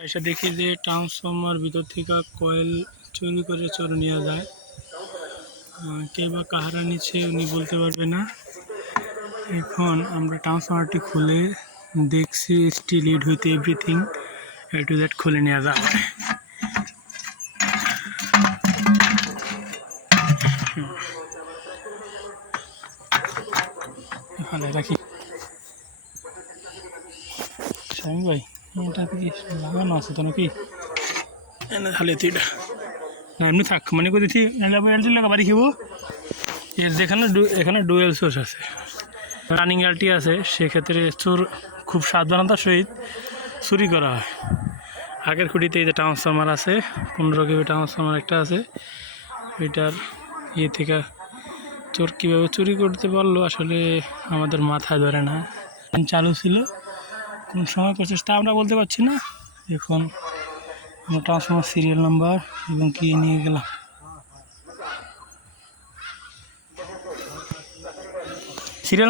এসে দেখি যে ট্রান্সফর্মার ভিতর থেকে কয়েল চুরি করে চলে নেওয়া যায়। কে বা কাহারা নিচ্ছে উনি বলতে পারবে না। এখন আমরা ট্রান্সফর্মারটি খুলে দেখছি still ইড with everything a to that খুলে নেওয়া ভালো রাখি। ভাই? কি লাগানো আছে তো নাকি? এনে খালি এটা না এমনি থাক মানে কোথায় থি এলটি লাগা বাড়ি খেবো। এর যেখানে ডু- এখানে ডুয়েল সোর্স আছে। রানিং এলটি আছে সেক্ষেত্রে চোর খুব সাবধানতার সহিত চুরি করা হয়। আগের খুঁটিতে এই যে ট্রান্সফর্মার আছে পনেরো কেবি ট্রান্সফর্মার একটা আছে এটার ইয়ে থেকে চোর কীভাবে চুরি করতে পারল আসলে আমাদের মাথায় ধরে না। চালু ছিল কোন সময় তা আমরা বলতে পারছি না। এখন আমরা ট্রান্সফর্মার সিরিয়াল নাম্বার এবং কি নিয়ে গেলাম। সিরিয়াল